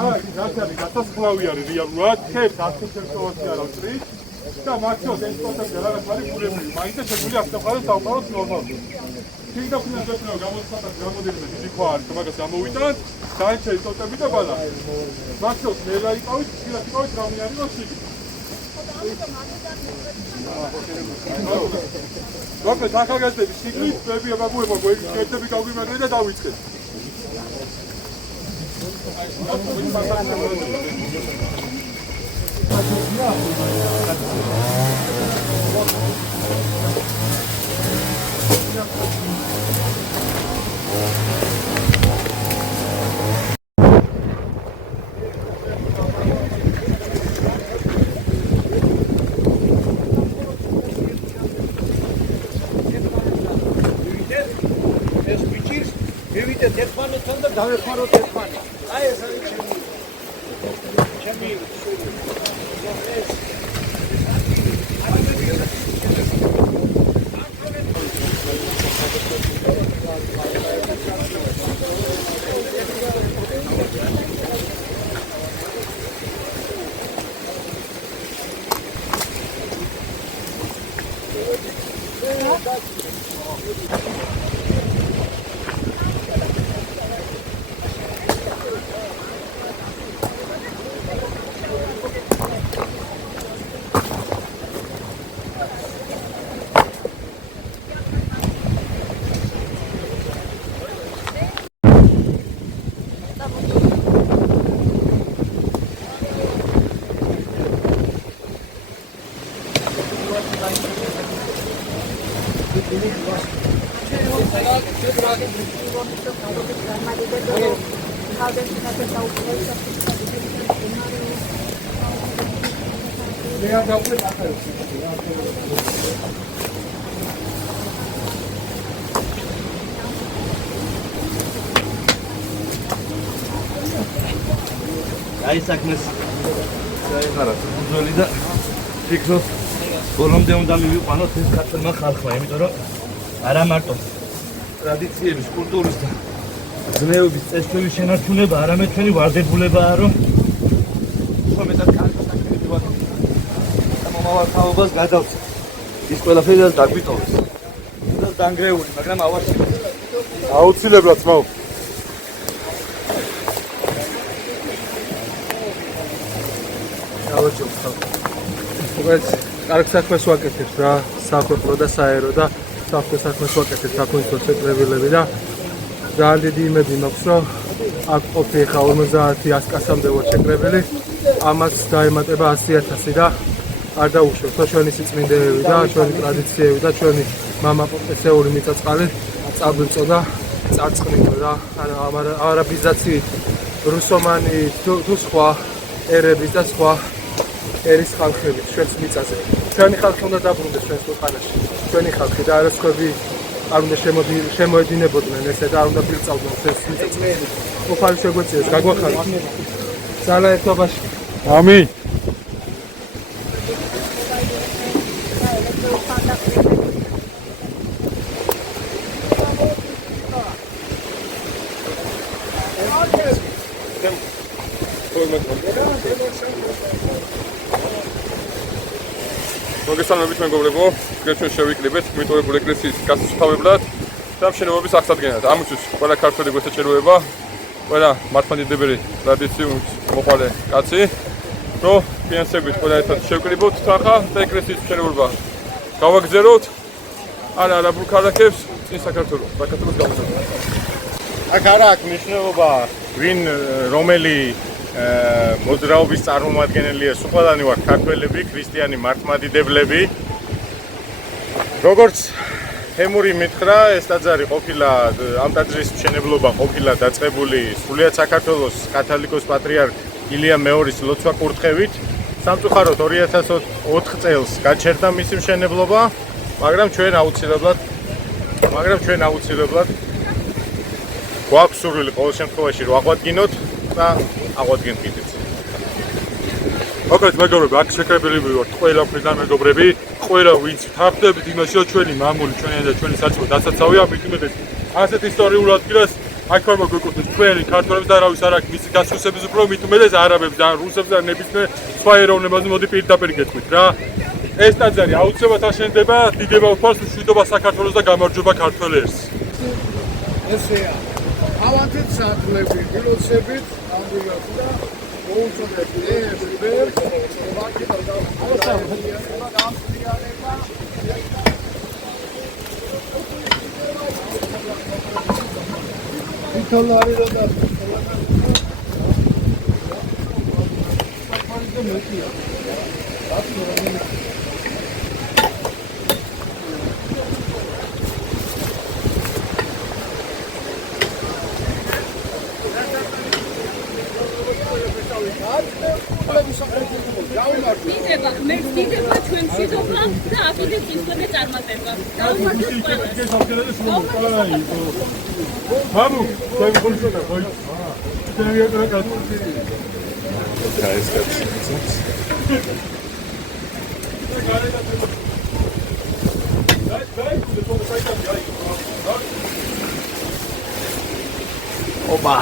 აი, გასაგები გასასხლავი არის რეალურად, ხებს 10% არა ვწრის და მაქცევს ექსპორტებზე რაღაც არის ფულები, მაინც შეგვიძლია ახსნახავდეს საუბაროთ ნორმალურად. შეგდაფინანს ვეცნო გამოსახած გამოდიოდა დიდი ქვა არის, მაგას გამოვიტანთ, დაიჭერე ტოტები და ბალა. მაქცევს მე რა იყავით, ხილად იყავით რამე არის მოსილი. მოკლედ ახალგაზრდების სიგნით წვები აბაგუება გვერდები გავგვიმაგრე და დავიწყეთ. დავეხმაროთ ერთმანეთს. აი ეს არის ჩემი აი საქმეს გაიხარა უძველი და ფიქრობ ბოლომდე უნდა მივიყვანოთ ეს ქართულმა ხალხმა, იმიტომ რომ არა მარტო ტრადიციების, კულტურის და ზნეობის წესრიგის შენარჩუნება, არამედ ჩვენი ვალდებულებაა, რომ მეტად კარგი საქმეები ვაკეთოთ და მომავალ თაობას გადავწყვეტ. ის ყველაფერი დაგვიტოვეს. და დანგრეული, მაგრამ აუცილებლად ძმაო. უბრალოდ კარგ საქმეს ვაკეთებთ რა, საფეხბურთო და საერო და საფეხბურთო საქმეს ვაკეთებთ საკონცერტო წევრები და ძალიან დიდი იმედი მაქვს, რომ აქ ყოფი ხა 50-100 კაცამდე ვარ შეკრებილი, ამას დაემატება 100,000 და არ დაუშვებთ ჩვენი სიწმინდეები და ჩვენი ტრადიციები და ჩვენი მამაპოპესეული მიწაწყალი წაბილწო და წარწყნინო რა, არაბიზაციით, რუსომანი თუ სხვა ერების და სხვა ერის ხალხებით ჩვენს მიწაზე. ჩვენი ხალხი უნდა დაბრუნდეს ჩვენს ქვეყანაში. ჩვენი ხალხი და არასხები არ უნდა შემოედინებოდნენ ესე და არ უნდა პირწავდნენ ჩვენს მიწაზე. უფალი შეგვეციეს, გაგვახაროთ. ძალა ერთობაში. ამინ. მოგესალმებით მეგობრებო, ჩვენ შევიკრიბეთ მიტოვებული ეკლესიის გასაცვლელად და მშენებლობის აღსადგენად. ამისთვის ყველა ქართველი გვესაჭიროება, ყველა მართლმადიდებელი ტრადიციული მოყოლე კაცი, რომ ფინანსებით ყველა ერთად შევკრიბოთ თანხა და ეკლესიის მშენებლობა გავაგზავნოთ არ არაბულ ქალაქებს წინ საქართველოს გამოსავალ. აქ არა აქვს მნიშვნელობა ვინ რომელი მოძრაობის წარმომადგენელია, ყველანი ვართ ქართველები, ქრისტიანი მართლმადიდებლები. როგორც თემური მითხრა, ეს ტაძარი ყოფილა ამ ტაძრის მშენებლობა ყოფილა დაწყებული სრულიად საქართველოს კათოლიკოს პატრიარქ ილია მეორის ლოცვა კურთხევით. სამწუხაროდ 2004 წელს გაჩერდა მისი მშენებლობა, მაგრამ ჩვენ აუცილებლად გვაქვს სურვილი ყოველ შემთხვევაში რომ აღვადგინოთ და აღვადგინთ კიდეც. მოკლედ მეგობრებო, აქ შეკრებილი ვართ ყველა მხრიდან მეგობრები, ყველა ვინც თარგმნებით იმაში, რომ ჩვენი მამული, ჩვენი და ჩვენი საჭმელი დასაცავია, მით უმეტეს ასეთ ისტორიულ ადგილას აქ ხომ მოგეკუთვნით თქვენი ქართველებს და რავის არ აქვს მისი გასუსების უფრო მით უმეტეს არაბებს და რუსებს და ნებისმიერ სხვა ეროვნებაზე მოდი პირდაპირ გეტყვით რა. ეს ტაძარი აუცილებლად აშენდება, დიდება უფალს მშვიდობა საქართველოს და გამარჯვება ქართველებს. ესეა. ავანთით საქმეები, გილოცებით, ამბულანს და მოუწოდეთ ეს ბერს, ვაკითხავ და თოლარი რო და დიდება, მე დიდება ჩვენ მშვიდობა და აკიდებს ისტორია წარმატება. დაუმართოთ ყველას. მამუ, თქვენ ხოჭონა, ხო? ძალიან კარგი. ეს კაცი. ოპა.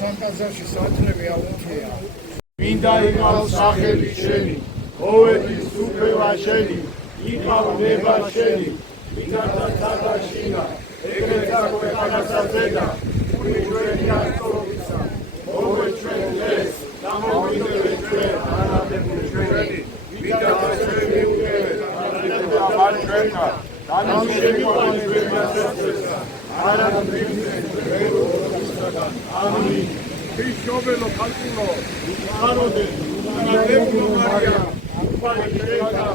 ფანტაზიაში საათნები აუქეა. მინდა იმალ სახელი შენი, ოვეთის უფევა შენი, იყავ ნება შენი, ვითარდა თადაშინა, ეგრეცა ქვეყანასა ზედა, ფული ჩვენი ასწორობისა, მოვეჩვენ დღეს, და მოვიდევენ ჩვენ, არადებული ჩვენი, ვითარდა ჩვენი უკევეთ, არადება მარ ჩვენმა, დამიშენი ყვანის ვერმასესესა, არადებული Amin. Pisciovelo calculo, arode, un'ademulo Maria, upaniketa,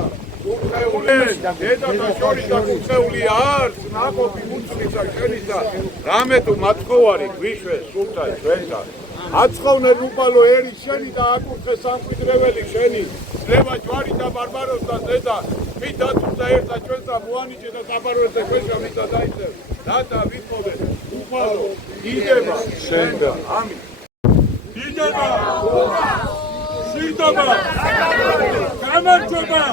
უხეულის, დედა და შორის და უხეული არც, ნაკობი მუცლისა შენისა, რამე თუ მათხოვარი გვიშვეს სულთა ჩვენთან. აცხოვნე რუპალო ერი შენი და აკურთხე სამკვიდრეველი შენი, წლება ჯვარი და ბარბაროს და დედა, მით დათუცა ერთა ჩვენსა მოანიჭე და საბარვერთა ქვეშა მით და დაიწევ. დადა ვიტყოდე, უფალო, დიდება შენდა. ამინ. დიდება, მშვიდობა, გამარჯვება.